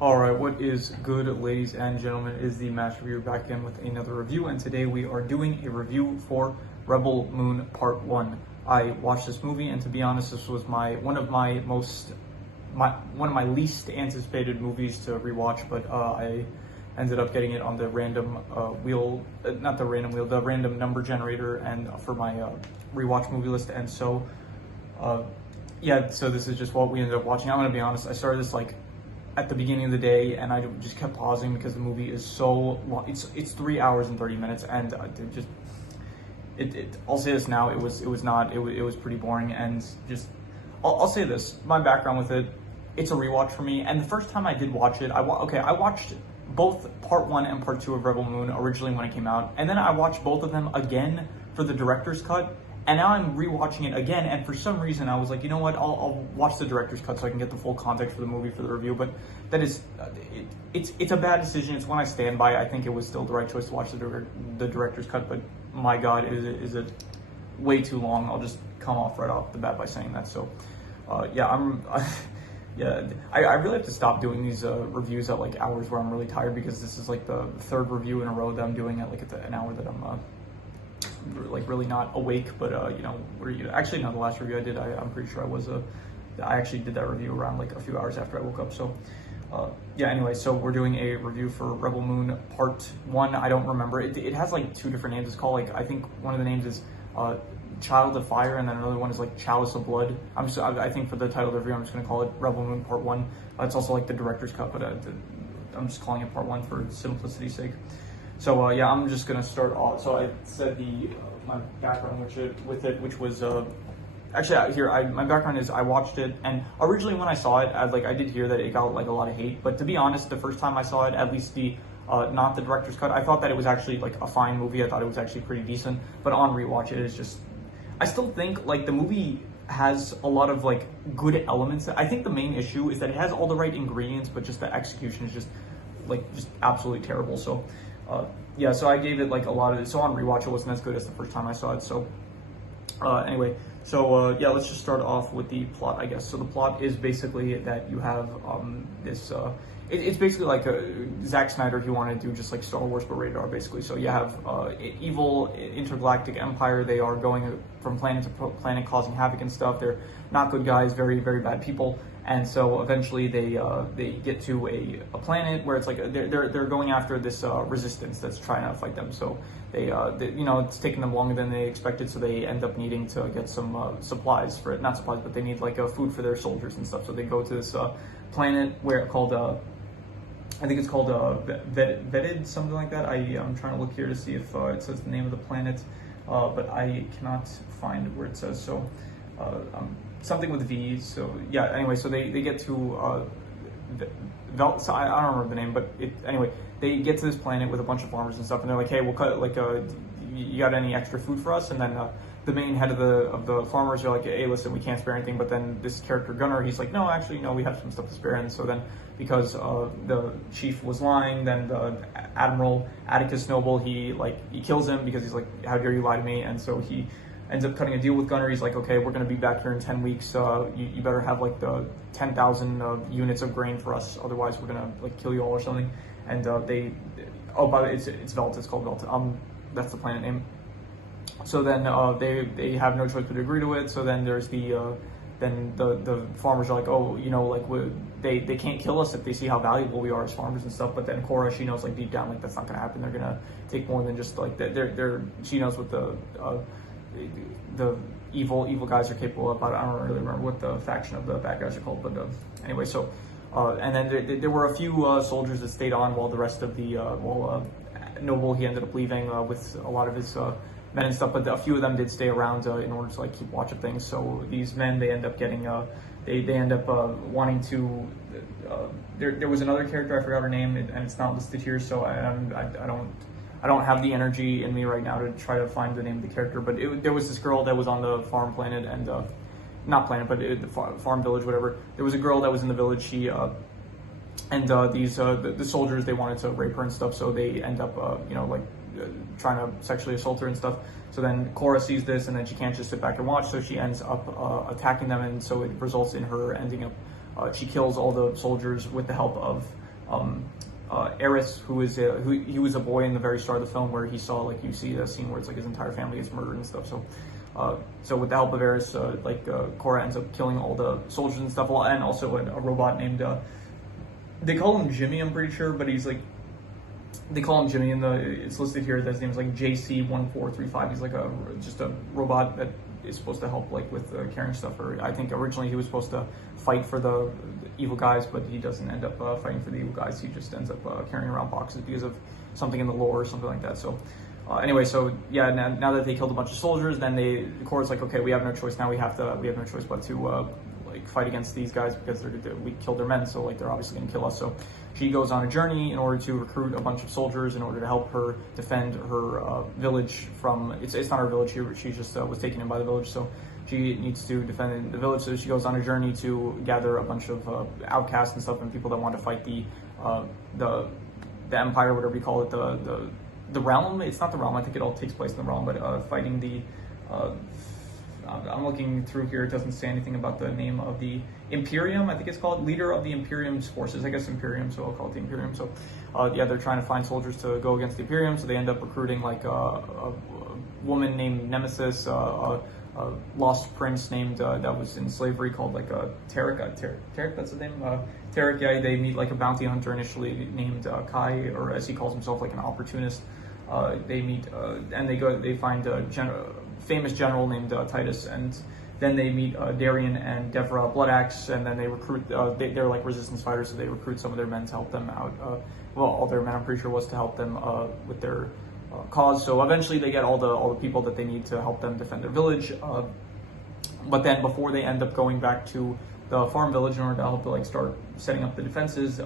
Alright, what is good, ladies and gentlemen? It is the Master Reviewer back again with another review, and today we are doing a review for Rebel Moon Part 1. I watched this movie, and to be honest, this was one of my least anticipated movies to rewatch, but I ended up getting it on the random the random number generator, and for my rewatch movie list, and so yeah, so this is just what we ended up watching. I'm gonna be honest, I started this like at the beginning of the day, and I just kept pausing because the movie is so long. It's 3 hours and 30 minutes, and I'll say this now, it was pretty boring, and just I'll say this, my background with it, it's a rewatch for me. And the first time I did watch it, I watched both Part 1 and Part 2 of Rebel Moon originally when it came out, and then I watched both of them again for the director's cut. And now I'm rewatching it again, and for some reason I was like, you know what, I'll watch the director's cut so I can get the full context for the movie for the review. But that is, it's a bad decision. It's one I stand by. I think it was still the right choice to watch the director's cut, but my God, is it way too long. I'll just come off right off the bat by saying that. So, yeah, yeah, I really have to stop doing these reviews at like hours where I'm really tired, because this is like the third review in a row that I'm doing at like an hour that I'm like really not awake. But actually no, the last review I did, I'm pretty sure I actually did that review around like a few hours after I woke up. So yeah, anyway, so we're doing a review for Rebel Moon Part 1. I don't remember, it has like two different names. It's called, like, I think one of the names is Child of Fire, and then another one is like Chalice of Blood. I think for the title of the review I'm just going to call it Rebel Moon Part 1. It's also like the director's cut, but I'm just calling it Part 1 for simplicity's sake. So yeah, I'm just gonna start off. So I said my background which was actually here. My background is I watched it, and originally when I saw it, I did hear that it got like a lot of hate. But to be honest, the first time I saw it, at least not the director's cut, I thought that it was actually like a fine movie. I thought it was actually pretty decent. But on rewatch, it is just, I still think like the movie has a lot of like good elements. I think the main issue is that it has all the right ingredients, but just the execution is just absolutely terrible. So yeah, so I gave it like a lot of it. So on rewatch, it wasn't as good as the first time I saw it. So anyway, so yeah, let's just start off with the plot, I guess. So the plot is basically that you have this. It's basically like Zack Snyder, if you want to do just like Star Wars but rated R, basically. So you have evil intergalactic empire. They are going from planet to planet, causing havoc and stuff. They're not good guys, very, very bad people. And so eventually they get to a planet where it's like they're going after this resistance that's trying to fight them. So they it's taking them longer than they expected. So they end up needing to get some supplies for it, not supplies, but they need like food for their soldiers and stuff. So they go to this planet where called I think it's called Vedid, something like that. I'm trying to look here to see if it says the name of the planet, but I cannot find where it says. So something with V. So yeah, anyway, so they get to so I don't remember the name, but anyway, they get to this planet with a bunch of farmers and stuff, and they're like, hey, we'll cut like you got any extra food for us? And then the main head of the farmers are like, hey, listen, we can't spare anything. But then this character Gunnar, he's like, no, actually, no, we have some stuff to spare. And so then, because the chief was lying, then the Admiral Atticus Noble, he kills him, because he's like, how dare you lie to me? And so he ends up cutting a deal with Gunnar. He's like, okay, we're going to be back here in 10 weeks. You better have like the 10,000 units of grain for us. Otherwise, we're going to like kill you all or something. And by the way, it's Velt. It's called Velt. That's the planet name. So then they have no choice but to agree to it. So then there's the farmers are like, oh, they can't kill us if they see how valuable we are as farmers and stuff. But then Cora, she knows like deep down like that's not gonna happen. They're gonna take more than just like she knows what the evil guys are capable of. I don't really remember what the faction of the bad guys are called, but anyway, so and then there were a few soldiers that stayed on while the rest of the Noble, he ended up leaving with a lot of his men and stuff, but a few of them did stay around in order to like keep watch of things. So these men, they end up getting they end up wanting to there was another character, I forgot her name, and it's not listed here, so I don't have the energy in me right now to try to find the name of the character. But there was this girl that was on the farm planet, and not planet, but the farm village, whatever. There was a girl that was in the village. She the soldiers, they wanted to rape her and stuff, so they end up trying to sexually assault her and stuff. So then Cora sees this, and then she can't just sit back and watch, so she ends up attacking them, and so it results in her ending up she kills all the soldiers with the help of Eris, who he was a boy in the very start of the film, where he saw, like, you see a scene where it's like his entire family gets murdered and stuff. So with the help of Eris, Korra ends up killing all the soldiers and stuff, and also a robot named they call him Jimmy, I'm pretty sure, but he's like, they call him Jimmy, and it's listed here that his name is like JC1435. He's like just a robot that is supposed to help, like, with carrying stuff. Or I think originally he was supposed to fight for the evil guys, but he doesn't end up fighting for the evil guys. He just ends up carrying around boxes because of something in the lore or something like that. So anyway, so yeah, now that they killed a bunch of soldiers, then Korra's like, okay, we have no choice now. We have no choice but to like fight against these guys, because we killed their men, so like they're obviously going to kill us. So she goes on a journey in order to recruit a bunch of soldiers in order to help her defend her village from, it's not her village here, she just was taken in by the village, so she needs to defend the village. So she goes on a journey to gather a bunch of outcasts and stuff, and people that want to fight the empire, whatever you call it, the realm. It's not the realm, I think it all takes place in the realm, but fighting the I'm looking through here, it doesn't say anything about the name of the Imperium, I think it's called, leader of the Imperium's forces, I guess Imperium, so I'll call it the Imperium. So yeah, they're trying to find soldiers to go against the Imperium, so they end up recruiting like a woman named Nemesis, a lost prince named, that was in slavery, called like Tarek, that's the name? Tarek, yeah, they meet like a bounty hunter initially named Kai, or as he calls himself, like an opportunist. They meet, and they find a famous general named Titus, and then they meet Darien and Devra Bloodaxe, and then they recruit, they're like resistance fighters, so they recruit some of their men to help them out. Well, all their men, I'm pretty sure, was to help them with their cause. So eventually they get all the people that they need to help them defend their village. But then before they end up going back to the farm village in order to help like start setting up the defenses,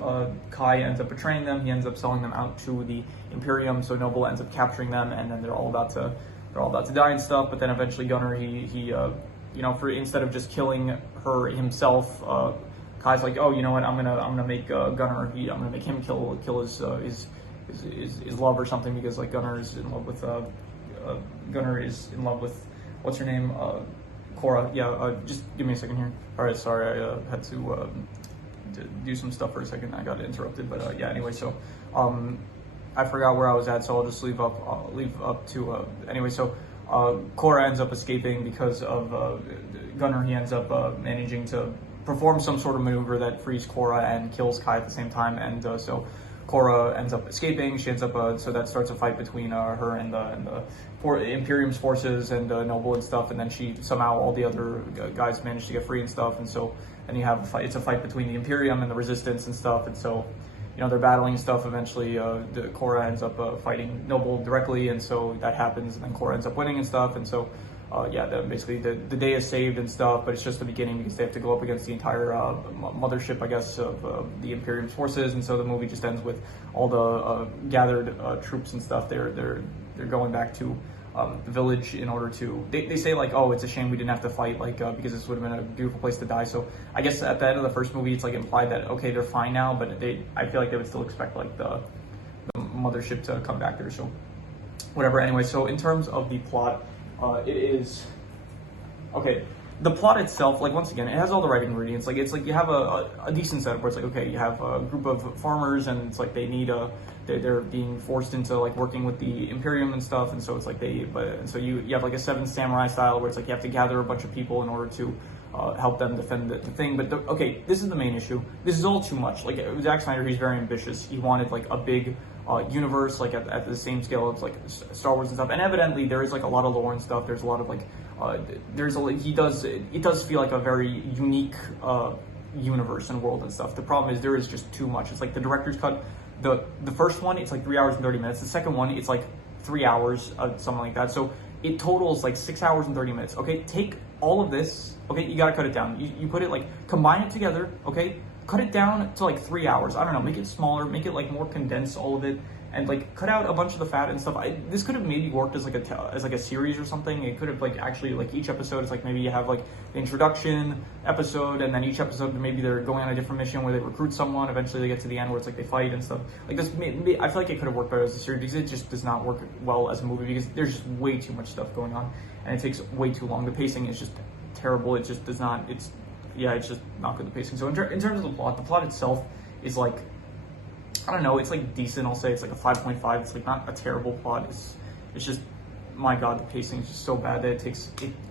Kai ends up betraying them. He ends up selling them out to the Imperium, so Noble ends up capturing them, and then they're all about to die and stuff. But then eventually Gunnar, he instead of just killing her himself, Kai's like, oh, you know what, I'm gonna make Gunnar, I'm gonna make him kill his love or something, because like Gunnar is in love with what's her name, Korra. Yeah, just give me a second here. All right, sorry, I had to do some stuff for a second. I got interrupted, but yeah. Anyway, so I forgot where I was at, so I'll just leave up to anyway. So Korra ends up escaping because of Gunnar. He ends up managing to perform some sort of maneuver that frees Korra and kills Kai at the same time, and so Korra ends up escaping. She ends up so that starts a fight between her and the Imperium's forces and Noble and stuff, and then she somehow, all the other guys manage to get free and stuff, and so then you have a fight. It's a fight between the Imperium and the Resistance and stuff, and so they're battling and stuff. Eventually Korra ends up fighting Noble directly, and so that happens, and then Korra ends up winning and stuff, and so yeah, basically the day is saved and stuff, but it's just the beginning, because they have to go up against the entire mothership, I guess, of the Imperium's forces, and so the movie just ends with all the gathered troops and stuff. They're going back to the village in order to, they say like, oh, it's a shame we didn't have to fight, like because this would have been a beautiful place to die. So I guess at the end of the first movie, it's like implied that, okay, they're fine now, but I feel like they would still expect like the mothership to come back there. So whatever. Anyway, so in terms of the plot, it is okay. The plot itself, like, once again, it has all the right ingredients. Like, it's like you have a decent setup where it's like, okay, you have a group of farmers, and it's like they need they're being forced into like working with the Imperium and stuff, and so it's like and so you have like a Seven Samurai style where it's like you have to gather a bunch of people in order to help them defend the thing. But okay, this is the main issue. This is all too much. Like, Zack Snyder, he's very ambitious. He wanted like a big universe, like at the same scale of like Star Wars and stuff. And evidently there is like a lot of lore and stuff. There's a lot of like it does feel like a very unique universe and world and stuff. The problem is there is just too much. It's like the director's cut. The first one, it's like 3 hours and 30 minutes. The second one, it's like 3 hours, something like that. So it totals like 6 hours and 30 minutes. Okay, take all of this. Okay, you gotta cut it down. You put it like, combine it together. Okay, cut it down to like 3 hours. I don't know, make it smaller, make it like more condensed, all of it, and like cut out a bunch of the fat and stuff. This could have maybe worked as like a series or something. It could have like actually like each episode is like, maybe you have like the introduction episode, and then each episode maybe they're going on a different mission where they recruit someone. Eventually they get to the end where it's like they fight and stuff. Like this, I feel like it could have worked better as a series, because it just does not work well as a movie, because there's just way too much stuff going on and it takes way too long. The pacing is just terrible. It just does not. It's just not good, the pacing. So in terms of the plot itself is like, I don't know, it's like decent. I'll say it's like a 5.5. It's like not a terrible plot. It's just, my God, the pacing is just so bad that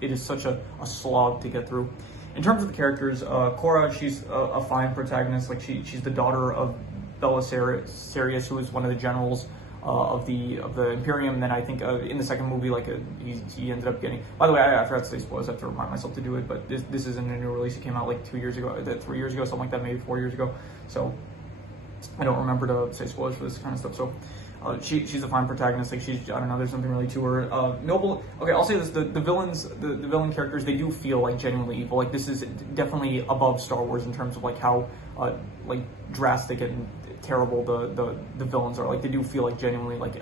it is such a slog to get through. In terms of the characters, Cora, she's a fine protagonist. Like she's the daughter of Belisarius, who is one of the generals of the Imperium. And then I think in the second movie, like he ended up getting. By the way, I forgot to say spoilers. I have to remind myself to do it. But this isn't a new release. It came out like 2 years ago, 3 years ago, something like that, maybe 4 years ago. So I don't remember to say spoilers for this kind of stuff. So she's a fine protagonist. Like I don't know, there's nothing really to her. Noble. Okay, I'll say this: the villains, the villain characters, they do feel like genuinely evil. Like this is definitely above Star Wars in terms of like how like drastic and terrible the villains are. Like they do feel like genuinely like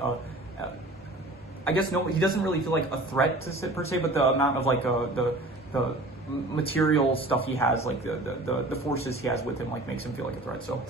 I guess no, he doesn't really feel like a threat to per se, but the amount of like the material stuff he has, like the forces he has with him, like makes him feel like a threat. So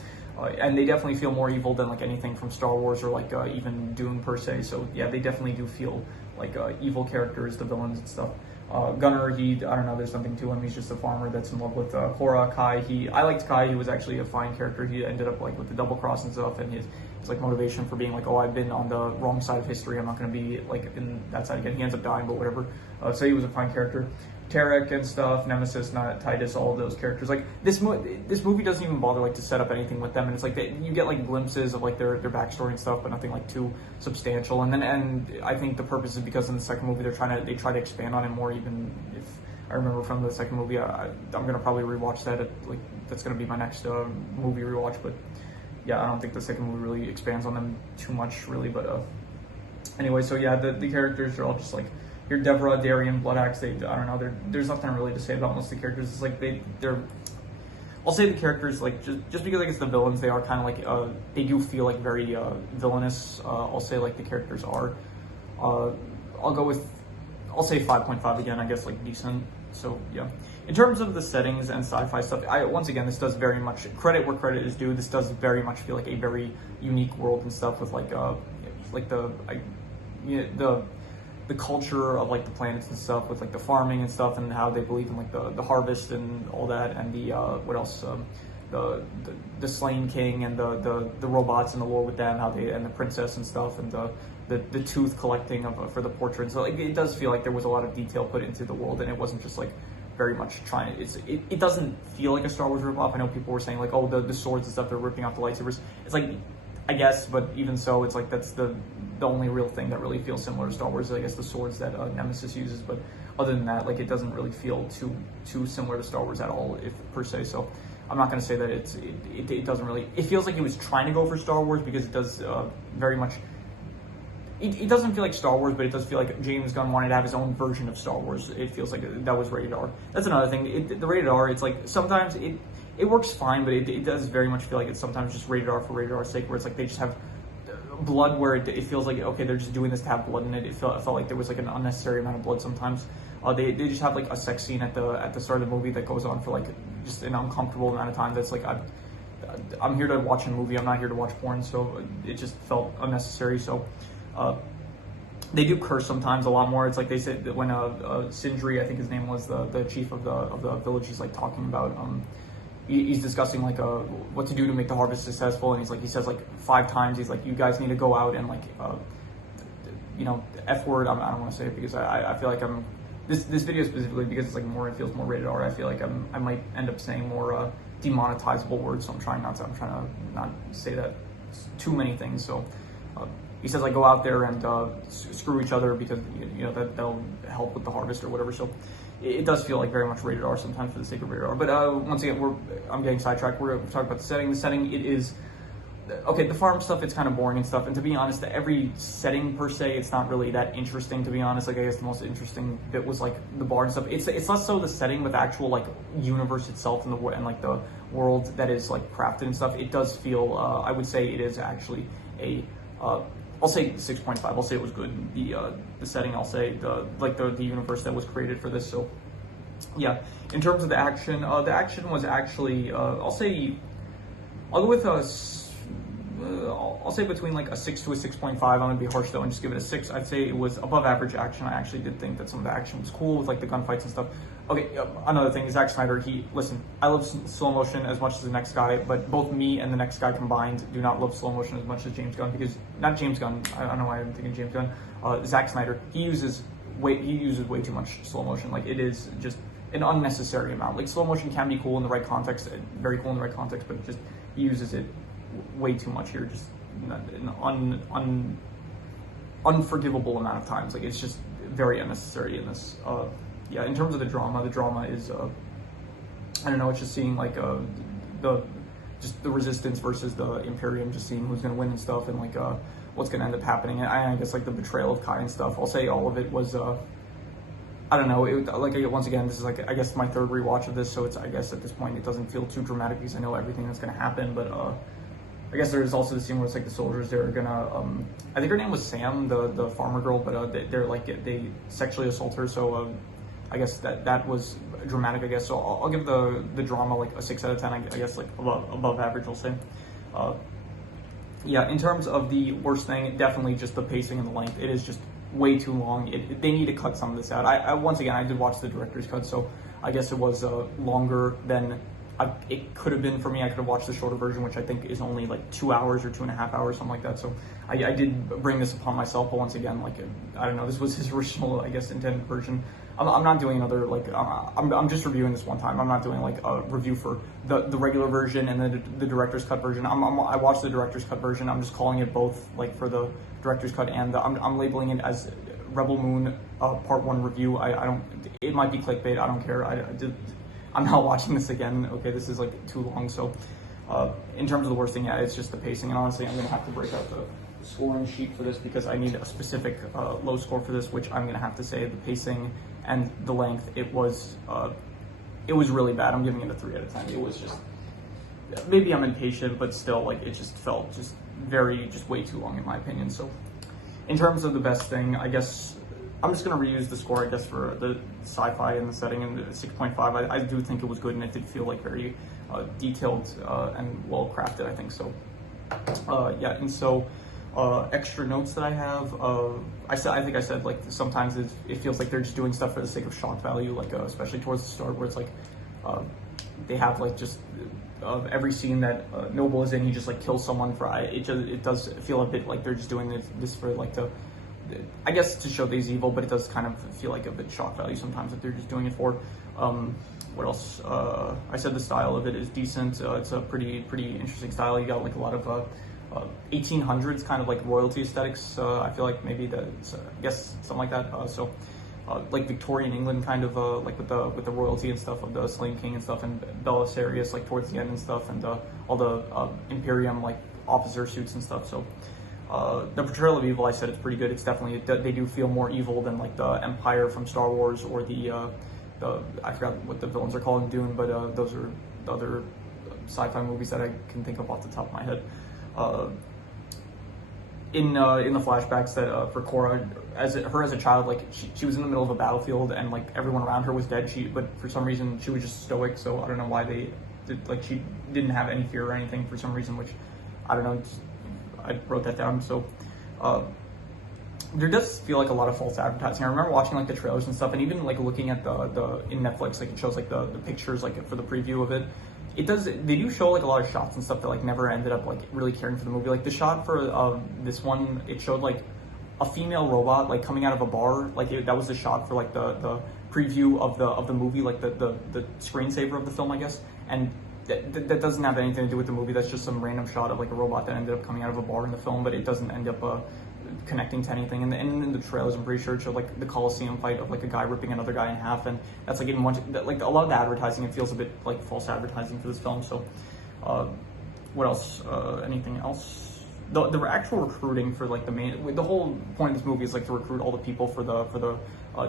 and they definitely feel more evil than like anything from Star Wars or like even Dune per se. So yeah, they definitely do feel like evil characters, the villains and stuff. Gunnar, I don't know, there's something to him. He's just a farmer that's in love with Cora. Kai, I liked Kai. He was actually a fine character. He ended up like with the double cross and stuff, and his like motivation for being like, oh, I've been on the wrong side of history. I'm not going to be like in that side again. He ends up dying, but whatever. So he was a fine character. Tarek and stuff, Nemesis, not Titus, all of those characters. Like this movie doesn't even bother like to set up anything with them, and it's like you get like glimpses of like their backstory and stuff, but nothing like too substantial. And I think the purpose is because in the second movie they try to expand on it more. Even if I remember from the second movie, I'm gonna probably rewatch that. Like that's gonna be my next movie rewatch. But yeah, I don't think the second movie really expands on them too much, really. But anyway, so yeah, the characters are all just like. Your Devra, Darien, Bloodaxe, I don't know, there's nothing really to say about most of the characters. It's like they're I'll say the characters, like, just because I guess the villains, they are kind of like, they do feel like very villainous. I'll say like the characters are. I'll say 5.5 again, I guess, like decent. So yeah. In terms of the settings and sci-fi stuff, once again, this does very much, credit where credit is due, this does very much feel like a very unique world and stuff with like the culture of like the planets and stuff with like the farming and stuff and how they believe in like the harvest and all that, and the what else, the Slain King and the robots and the war with them, how they, and the princess and stuff, and the tooth collecting for the portrait. So like it does feel like there was a lot of detail put into the world, and it wasn't just like very much trying. It doesn't feel like a Star Wars ripoff. I know people were saying like, oh, the swords and stuff, they're ripping off the lightsabers. It's like, I guess, but even so, it's like that's the only real thing that really feels similar to Star Wars is, I guess, the swords that Nemesis uses. But other than that, like, it doesn't really feel too similar to Star Wars at all, if per se. So I'm not going to say that it doesn't really. It feels like it was trying to go for Star Wars because it does very much. It doesn't feel like Star Wars, but it does feel like James Gunn wanted to have his own version of Star Wars. It feels like that was rated R. That's another thing. The rated R, it's like sometimes it works fine, but it does very much feel like it's sometimes just rated R for rated R's sake, where it's like they just have blood where it feels like, okay, they're just doing this to have blood in it. It felt like there was like an unnecessary amount of blood sometimes. They just have like a sex scene at the start of the movie that goes on for like just an uncomfortable amount of time. That's like, I'm here to watch a movie. I'm not here to watch porn. So it just felt unnecessary. So they do curse sometimes a lot more. It's like they said that when Sindri, I think his name was, the chief of the village, he's like talking about he's discussing like what to do to make the harvest successful, and he says like 5 times, he's like, you guys need to go out and like F word. I don't want to say it because I feel like this video specifically, because it's like more, it feels more rated R. I feel like I might end up saying more demonetizable words, so I'm trying to not say that too many things. So he says like, go out there and screw each other because that they'll help with the harvest or whatever. So it does feel like very much rated R sometimes for the sake of rated R. But once again, I'm getting sidetracked. We're talking about the setting. The setting, it is okay. The farm stuff, it's kind of boring and stuff. And to be honest, every setting per se, it's not really that interesting. To be honest, like I guess the most interesting bit was like the bar and stuff. It's less so the setting, but the actual like universe itself and like the world that is like crafted and stuff. It does feel. I would say it is actually a. I'll say 6.5. I'll say it was good. The setting, I'll say the universe that was created for this. So yeah, in terms of the action was actually I'll go with I'll say between like a 6 to a 6.5. I'm gonna be harsh though and just give it a 6. I'd say it was above average action. I actually did think that some of the action was cool with like the gunfights and stuff. Okay, another thing, Zack Snyder, listen, I love slow motion as much as the next guy, but both me and the next guy combined do not love slow motion as much as James Gunn, because, not James Gunn, I don't know why I'm thinking James Gunn, Zack Snyder, he uses way too much slow motion. Like, it is just an unnecessary amount. Like, slow motion can be cool in the right context, very cool in the right context, but just, he uses it way too much here, just an unforgivable amount of times. Like, it's just very unnecessary in this. Yeah, in terms of the drama is, I don't know, it's just seeing like the resistance versus the Imperium, just seeing who's gonna win and stuff, and like what's gonna end up happening. And I guess like the betrayal of Kai and stuff. I'll say all of it was, I don't know, once again, this is like, I guess my third rewatch of this, so it's, I guess at this point it doesn't feel too dramatic because I know everything that's gonna happen, but I guess there's also the scene where it's like the soldiers, they're gonna, I think her name was Sam, the farmer girl, but they're like, they sexually assault her, so I guess that was dramatic, I guess. So I'll give the drama like a 6 out of 10, I guess, like above average, I'll say. Yeah, in terms of the worst thing, definitely just the pacing and the length. It is just way too long. They need to cut some of this out. I once again, I did watch the director's cut, so I guess it was longer than it could have been for me. I could have watched the shorter version, which I think is only like 2 hours or 2.5 hours, something like that. So I did bring this upon myself, but once again, like, I don't know, this was his original, I guess, intended version. I'm not doing another, like, I'm just reviewing this one time. I'm not doing like a review for the regular version and then the director's cut version. I watched the director's cut version. I'm just calling it both, like, for the director's cut and I'm labeling it as Rebel Moon Part 1 review. I don't, it might be clickbait, I don't care. I'm not watching this again. Okay, this is like too long. So in terms of the worst thing, yeah, it's just the pacing. And honestly, I'm gonna have to break out the scoring sheet for this because I need a specific low score for this, which I'm gonna have to say the pacing and the length, it was really bad. I'm giving it a 3 out of 10. It was just, maybe I'm impatient, but still, like, it just felt just way too long in my opinion. So in terms of the best thing, I guess I'm just going to reuse the score, I guess, for the sci-fi and the setting, and the 6.5. I do think it was good, and it did feel like very detailed and well crafted, I think. So yeah, and so extra notes that I have, I think I said like sometimes it feels like they're just doing stuff for the sake of shock value, like especially towards the start, where it's like they have like just every scene that Noble is in, he just like kills someone for it does feel a bit like they're just doing this for like I guess to show that he's evil, but it does kind of feel like a bit shock value sometimes that they're just doing it for. What else? I said the style of it is decent. It's a pretty interesting style. You got like a lot of 1800s kind of like royalty aesthetics. I feel like maybe that's, I guess, something like that. So like Victorian England kind of like with the royalty and stuff of the Slain King and stuff, and Belisarius like towards the end and stuff, and all the Imperium like officer suits and stuff. So the portrayal of evil, I said it's pretty good. It's definitely, they do feel more evil than like the Empire from Star Wars or the I forgot what the villains are called in Dune, but those are the other sci-fi movies that I can think of off the top of my head. In the flashbacks that for Cora, as a child, like she was in the middle of a battlefield and like everyone around her was dead. But for some reason she was just stoic. So I don't know why they did, like, she didn't have any fear or anything for some reason, which I don't know. I wrote that down. So there does feel like a lot of false advertising. I remember watching like the trailers and stuff, and even like looking at the in Netflix, like it shows like the pictures like for the preview of it. They do show like a lot of shots and stuff that like never ended up like really caring for the movie. Like the shot for this one, it showed like a female robot like coming out of a bar. Like that was the shot for like the preview of the movie, like the screensaver of the film, I guess. And that doesn't have anything to do with the movie. That's just some random shot of like a robot that ended up coming out of a bar in the film, but it doesn't end up connecting to anything. And in the trailers, I'm pretty sure it showed like the Coliseum fight of like a guy ripping another guy in half, and that's like even much like a lot of the advertising, it feels a bit like false advertising for this film. So what else? Anything else? The actual recruiting for like the whole point of this movie is like to recruit all the people for the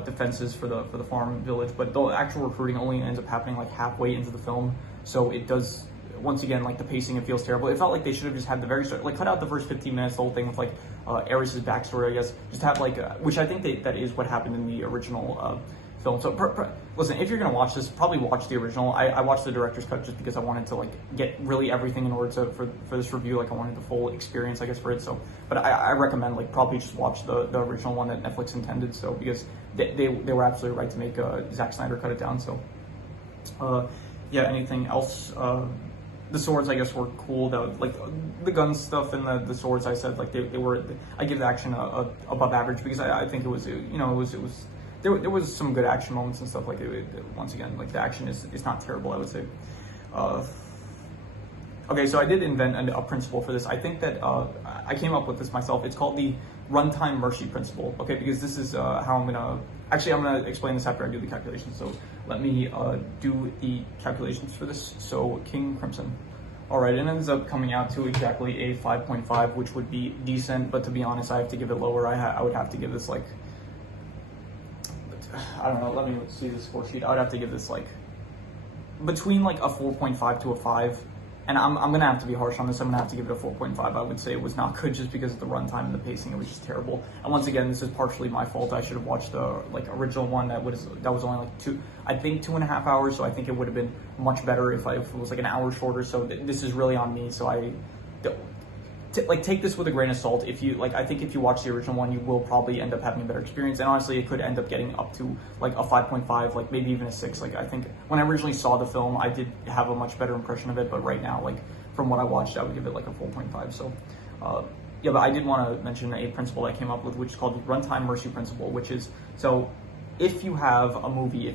defenses for the farm village, but the actual recruiting only ends up happening like halfway into the film. So it does, once again, like the pacing, it feels terrible. It felt like they should have just had the very start, like cut out the first 15 minutes, the whole thing with like Aerys' backstory, I guess. Just have like, which I think that is what happened in the original film. So listen, if you're gonna watch this, probably watch the original. I watched the director's cut just because I wanted to like get really everything in order to for this review. Like I wanted the full experience, I guess, for it. So, but I recommend like probably just watch the original one that Netflix intended. So because they were absolutely right to make Zack Snyder cut it down. So, yeah. Anything else? The swords, I guess, were cool. Like the gun stuff and the swords, I said like they were. I give the action above average because I think it was there was some good action moments and stuff like once again, like the action is not terrible, I would say. Okay, so I did invent a principle for this. I think that I came up with this myself. It's called the runtime mercy principle. Okay, because this is how I'm gonna explain this after I do the calculations. So let me do the calculations for this. So King Crimson. All right, it ends up coming out to exactly a 5.5, which would be decent. But to be honest, I have to give it lower. I would have to give this like, I don't know. Let me see the score sheet. I would have to give this like between like a 4.5 to a 5. And I'm gonna have to be harsh on this. I'm gonna have to give it a 4.5. I would say it was not good just because of the runtime and the pacing. It was just terrible. And once again, this is partially my fault. I should have watched the like original one that was only like 2.5 hours. So I think it would have been much better if it was like an hour shorter. So this is really on me. So take this with a grain of salt. If you like, I think if you watch the original one, you will probably end up having a better experience. And honestly, it could end up getting up to like a 5.5, like maybe even a 6. Like I think when I originally saw the film, I did have a much better impression of it. But right now, like from what I watched, I would give it like a 4.5. So yeah, but I did want to mention a principle I came up with, which is called the runtime mercy principle, which is so. If you have a movie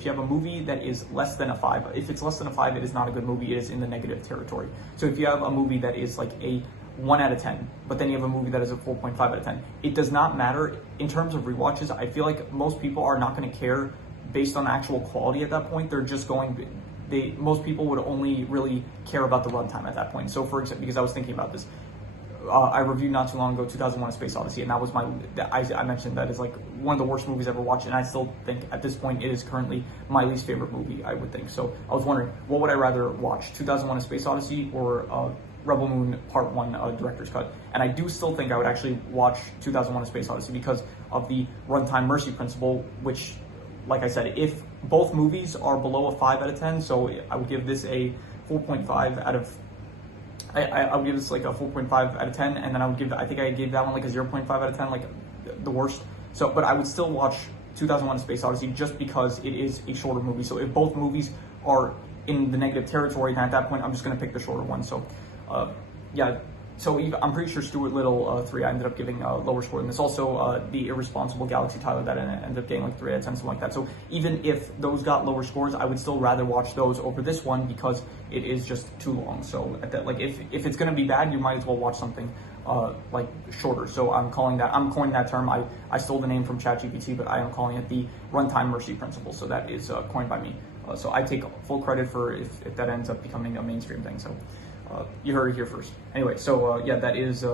that is less than a 5, if it's less than a 5, it is not a good movie. It is in the negative territory. So if you have a movie that is like a 1 out of 10, but then you have a movie that is a 4.5 out of 10. It does not matter in terms of rewatches. I feel like most people are not going to care based on actual quality at that point. They're just most people would only really care about the runtime at that point. So for example, because I was thinking about this, I reviewed not too long ago 2001: A Space Odyssey, and that was I mentioned that is like one of the worst movies I ever watched, and I still think at this point it is currently my least favorite movie, I would think. So I was wondering, what would I rather watch, 2001: A Space Odyssey or Rebel Moon Part 1 director's cut? And I do still think I would actually watch 2001: A Space Odyssey because of the runtime mercy principle, which, like I said, if both movies are below a 5 out of 10, so I would give this a 4.5 out of I would give this like a 4.5 out of 10, and then I think I gave that one like a 0.5 out of 10, like the worst. So, but I would still watch 2001: A Space Odyssey just because it is a shorter movie. So if both movies are in the negative territory, then at that point I'm just going to pick the shorter one. So, yeah. So I'm pretty sure Stuart Little 3, I ended up giving a lower score than this. Also, the Irresponsible Galaxy Tyler, that ended up getting like 3 out of 10, something like that. So even if those got lower scores, I would still rather watch those over this one because it is just too long. So at that, like if it's gonna be bad, you might as well watch something like shorter. So I'm coining that term. I stole the name from ChatGPT, but I am calling it the runtime mercy principle. So that is coined by me. So I take full credit for if that ends up becoming a mainstream thing. So. You heard it here first. Anyway, so yeah, that is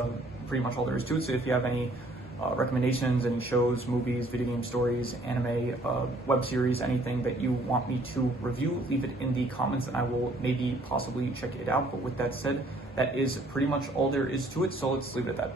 pretty much all there is to it. So if you have any recommendations, any shows, movies, video game stories, anime, web series, anything that you want me to review, leave it in the comments and I will maybe possibly check it out. But with that said, that is pretty much all there is to it. So let's leave it at that.